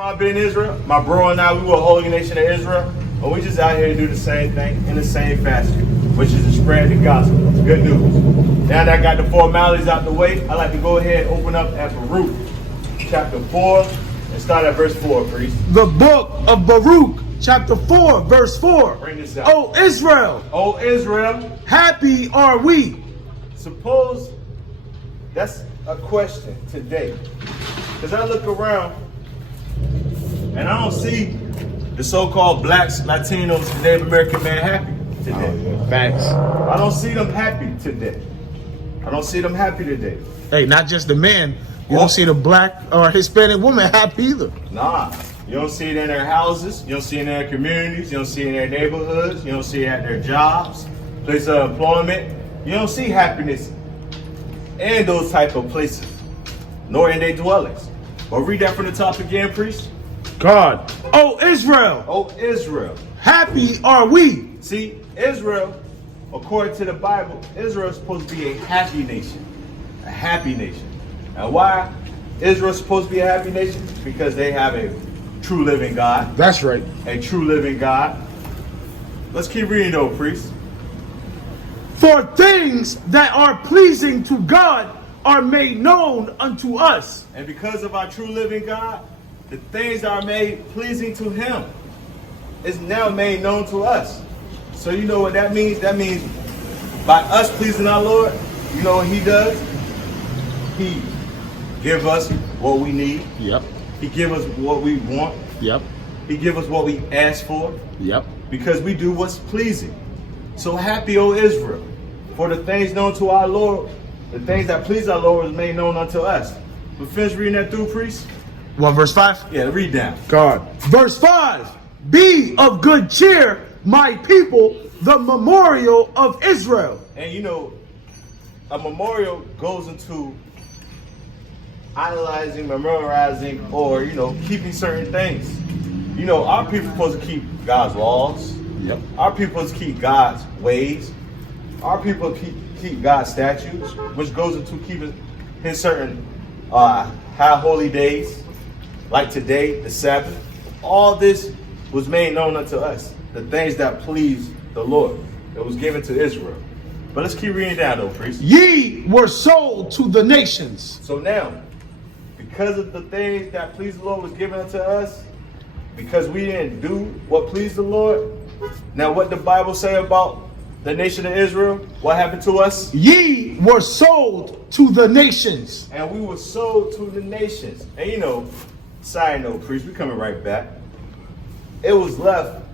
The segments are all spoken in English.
I've been in Israel. My bro and I, we were a holy nation of Israel. And we just out here to do the same thing in the same fashion, which is to spread the gospel. It's good news. Now that I got the formalities out the way, I'd like to go ahead and open up at Baruch, chapter 4, and start at verse 4, priest. The book of Baruch, chapter 4, verse 4. Bring this out. O Israel, O Israel, happy are we. suppose that's a question today. Because I look around and I don't see the so-called blacks, Latinos, and Native American man happy today. Facts. I don't see them happy today. I don't see them happy today. Hey, not just the man. You don't see the black or Hispanic woman happy either. Nah. You don't see it in their houses. You don't see it in their communities. You don't see it in their neighborhoods. You don't see it at their jobs, place of employment. You don't see happiness in those type of places, nor in their dwellings. But read that from the top again, priest. God. O Israel, Oh, Israel. happy are we. See, Israel, according to the Bible, Israel is supposed to be a happy nation. A happy nation. And why Israel is supposed to be a happy nation? Because they have a true living God. That's right. A true living God. Let's keep reading though, priest. For things that are pleasing to God are made known unto us. And because of our true living God, the things that are made pleasing to him is now made known to us. So you know what that means? That means by us pleasing our Lord, you know what he does? He give us what we need. Yep. He give us what we want. Yep. He give us what we ask for. Yep. Because we do what's pleasing. So happy, O Israel, for the things known to our Lord, the things that please our Lord was made known unto us. We finish reading that through, priest? 1 verse 5. Yeah, read down. God. Verse 5. Be of good cheer, my people, the memorial of Israel. And you know, a memorial goes into analyzing, memorizing, or, you know, keeping certain things. You know, our people are supposed to keep God's laws. Yep. Our people are supposed to keep God's ways. Our people keep God's statutes, which goes into keeping his certain high holy days, like today, the Sabbath. All this was made known unto us, the things that please the Lord. It was given to Israel. But let's keep reading down though, priest. Ye were sold to the nations. So now, because of the things that pleased the Lord was given unto us, because we didn't do what pleased the Lord, now what the Bible say about the nation of Israel? What happened to us? Ye were sold to the nations. And we were sold to the nations. And you know, side note, priest, we coming right back. It was left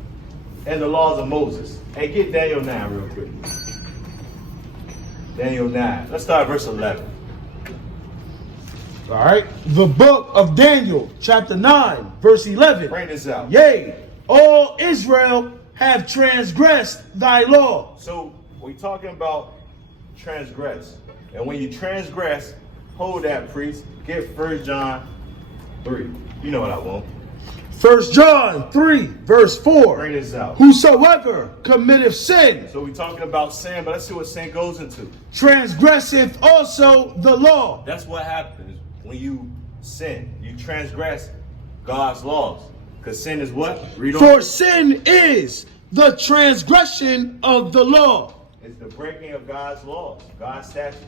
in the laws of Moses. And get Daniel 9 real quick. Daniel 9. Let's start at verse 11. All right. The book of Daniel, chapter 9, verse 11. Bring this out. Yea, all Israel have transgressed thy law. So we're talking about transgress. And when you transgress, hold that, priest. Get 1 John 3. You know what I want. 1 John 3, verse 4. Bring this out. Whosoever committeth sin So we're talking about sin, but let's see what sin goes into. transgresseth also the law. That's what happens when you sin. You transgress God's laws. Because sin is what? Read on. For sin is the transgression of the law. It's the breaking of God's laws, God's statutes,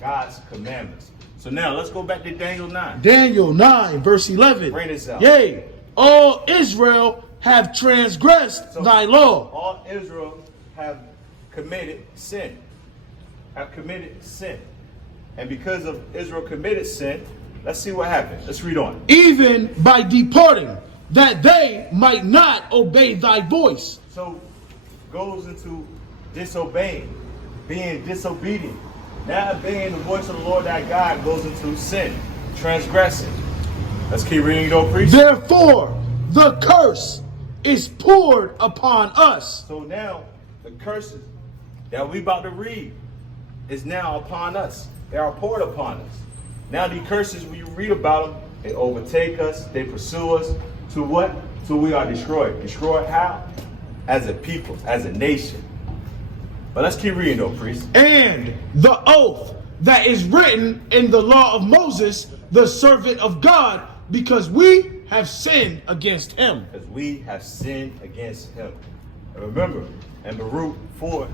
God's commandments. So now let's go back to Daniel 9. Daniel 9, verse 11. Bring this out. Yea, all Israel have transgressed So thy law. all Israel have committed sin. Have committed sin. And because of Israel committed sin, let's see what happened. Let's read on. Even by departing, that they might not obey thy voice. So goes into disobeying, being disobedient. Not obeying the voice of the Lord thy God goes into sin, transgressing. Let's keep reading though, priest. Therefore, the curse is poured upon us. So now the curses that we about to read is now upon us. They are poured upon us. Now the curses, when you read about them, they overtake us, they pursue us to what? Till we are destroyed. Destroyed how? As a people, as a nation. But let's keep reading though, priest. And the oath that is written in the law of Moses, the servant of God, because we have sinned against him. Because we have sinned against him. And remember, in Baruch 4,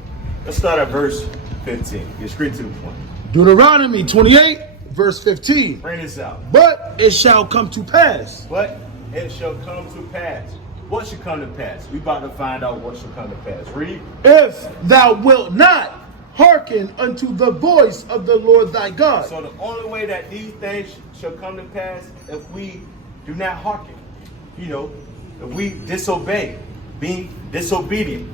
let's start at verse 15. Get straight to the point. Deuteronomy 28, verse 15. Bring this out. But it shall come to pass. But it shall come to pass. What shall come to pass? We about to find out what shall come to pass. Read. If thou wilt not hearken unto the voice of the Lord thy God. So the only way that these things shall come to pass if we do not hearken. If we disobey, being disobedient.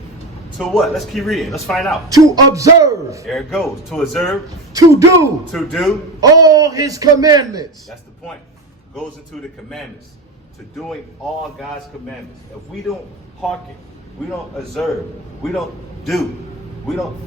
To what? Let's keep reading. Let's find out. To observe. There it goes. To observe. To do. To do. All his commandments. That's the point. Goes into the commandments. To doing all God's commandments. If we don't hearken, we don't observe, we don't do, we don't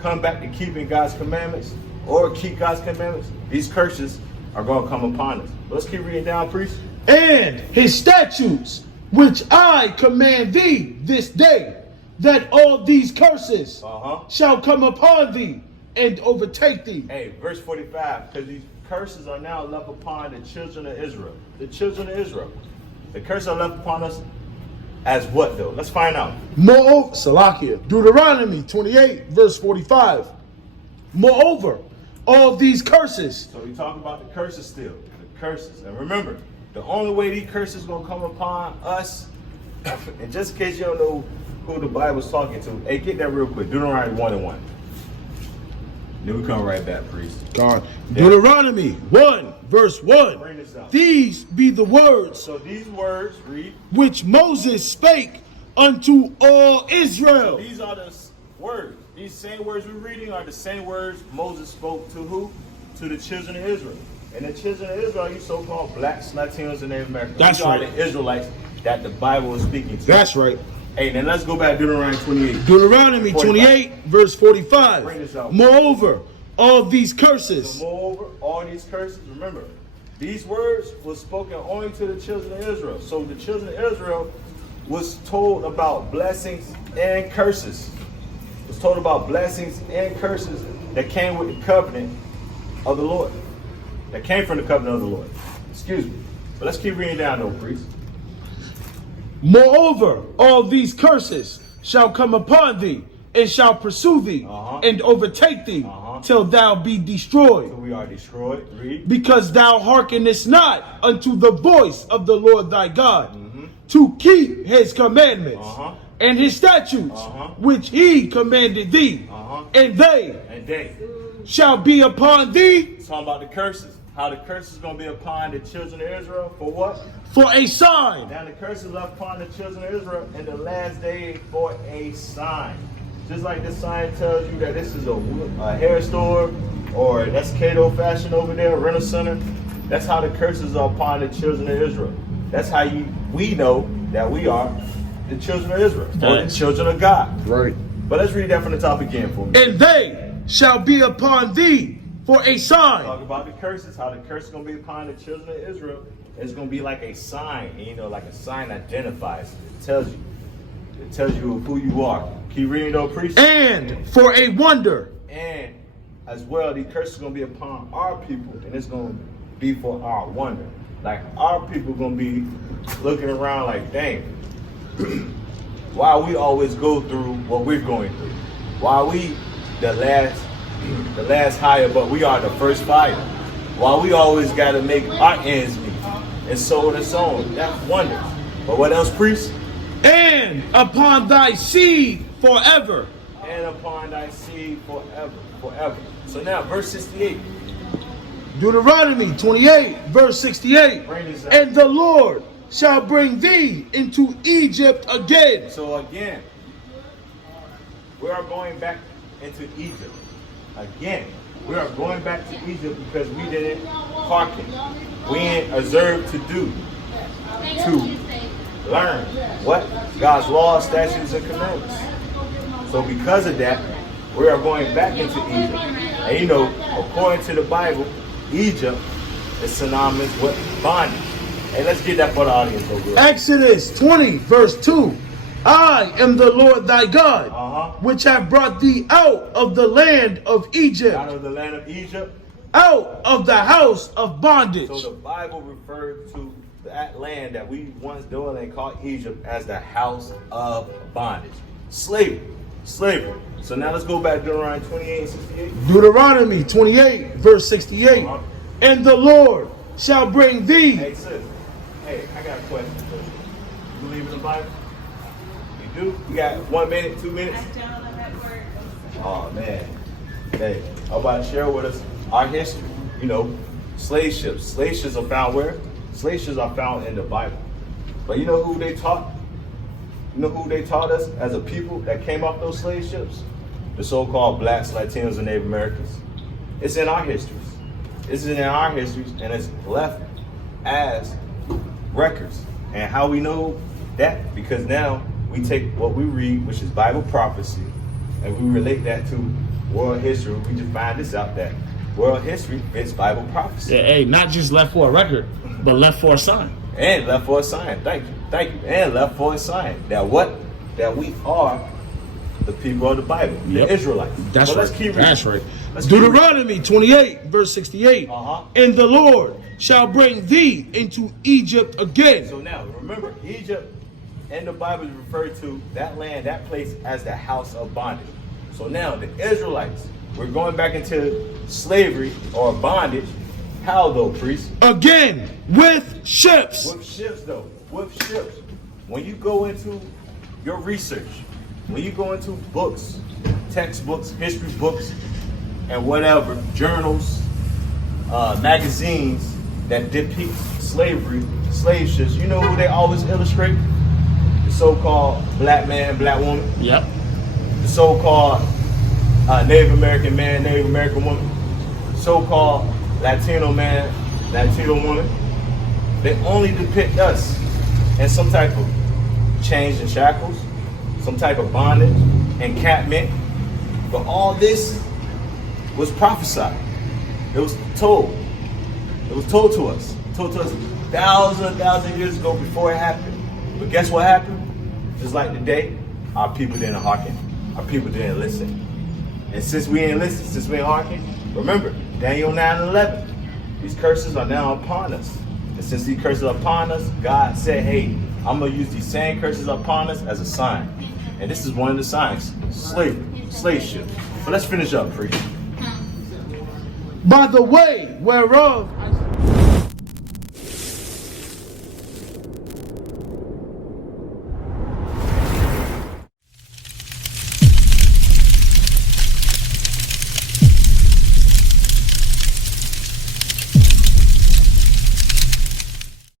come back to keeping God's commandments or keep God's commandments, these curses are going to come upon us. Let's keep reading down, priest. And his statutes, which I command thee this day, that all these curses shall come upon thee and overtake thee. Hey, verse 45, because these curses are now left upon the children of Israel. The children of Israel. The curses are left upon us as what, though? Let's find out. Moreover, Salakia, Deuteronomy 28, verse 45. Moreover, all these curses. So we talk about the curses still. The curses. And remember, the only way these curses are going to come upon us, and just in case you don't know who the Bible's talking to, hey, get that real quick. Deuteronomy 1:1. Then we come right back, priest. God. Yeah. Deuteronomy 1, verse 1. Bring this out. These be the words. So these words, read. Which Moses spake unto all Israel. So these are the words. These same words we're reading are the same words Moses spoke to who? To the children of Israel. And the children of Israel are you so-called blacks, Latinos, and Native Americans. That's these right. are the Israelites that the Bible is speaking to. That's right. Hey, then let's go back to Deuteronomy 28. Deuteronomy 28, verse 45. Bring this out. Moreover, all these curses. So moreover, all these curses, remember, these words were spoken only to the children of Israel. So the children of Israel was told about blessings and curses. Was told about blessings and curses that came with the covenant of the Lord. That came from the covenant of the Lord. Excuse me. But let's keep reading down though, priest. Moreover, all these curses shall come upon thee, and shall pursue thee, and overtake thee, till thou be destroyed. So we are destroyed. Read. Because thou hearkenest not unto the voice of the Lord thy God, to keep his commandments and his statutes, which he commanded thee, and they shall be upon thee. It's talking about the curses. How the curse is going to be upon the children of Israel. For what? For a sign. Now the curse is upon the children of Israel in the last day for a sign. Just like this sign tells you that this is a hair store, or that's Cato Fashion over there, a rental center. That's how the curses are upon the children of Israel. That's how we know that we are the children of Israel, or the children of God. Right. But let's read that from the top again for me. And they shall be upon thee for a sign. Talk about the curses, how the curse is going to be upon the children of Israel. It's going to be like a sign, like a sign identifies. It tells you who you are. Keep reading though, priest. And for a wonder. And as well, the curse is going to be upon our people, and it's going to be for our wonder. Like our people going to be looking around like, dang, why we always go through what we're going through? Why we the last hire, but we are the first fire? Why we always got to make our ends meet? And so on and so on. That's wonder. But what else, priest? And upon thy seed forever. And upon thy seed forever. So now, verse 68. Deuteronomy 28, verse 68. Bring this up. And the Lord shall bring thee into Egypt again. So again, we are going back into Egypt. Again, we are going back to Egypt because we didn't hearken. We didn't observe to do, to learn what? God's laws, statutes, and commandments. So because of that, we are going back into Egypt. And according to the Bible, Egypt is synonymous with bondage. Hey, let's get that for the audience over here. Exodus 20, verse 2. I am the Lord thy God, which have brought thee out of the land of Egypt. Out of the land of Egypt. Out of the house of bondage. So the Bible referred to that land that we once dwelled in called Egypt as the house of bondage. Slavery. So now let's go back to Deuteronomy 28 and 68. Deuteronomy 28, verse 68. And the Lord shall bring thee. Hey, sis. Hey, I got a question for you. You believe in the Bible? You do? You got 1 minute, 2 minutes? I don't know that word. Oh, man. Hey, I'm about to share with us our history. You know, slave ships. Slave ships are found where? Slave ships are found in the Bible. But you know who they taught? You know who they taught us as a people that came off those slave ships? The so-called blacks, Latinos, and Native Americans. It's in our histories. It's in our histories, and it's left as records. And how we know that? Because now we take what we read, which is Bible prophecy, and we relate that to world history. We just find this out that world history is Bible prophecy. Yeah, hey, not just left for a record, but left for a sign. And left for a sign. Thank you. And left for a sign. That we are the people of the Bible, the Israelites. That's well, right. Let's keep That's reading. right. Deuteronomy 28, verse 68. And the Lord shall bring thee into Egypt again. So now, remember, Egypt in the Bible is referred to that land, that place, as the house of bondage. So now, the Israelites, we're going back into slavery or bondage. How though, priest? Again, with ships. With ships, though. With ships. When you go into your research, when you go into books, textbooks, history books, and whatever, journals, magazines that depict slavery, slave ships, you know who they always illustrate? The so-called black man, black woman. Yep. The so-called Native American man, Native American woman. So-called Latino man, Latino woman. They only depict us in some type of chains and shackles, some type of bondage, encampment. But all this was prophesied. It was told. It was told to us. Told to us thousands of years ago before it happened. But guess what happened? Just like today, our people didn't hearken. Our people didn't listen. And since we ain't listen, since we ain't hearken, remember, Daniel 9:11. These curses are now upon us. And since these curses are upon us, God said, hey, I'm going to use these same curses upon us as a sign. And this is one of the signs. Slave ship. But let's finish up, preacher. By the way whereof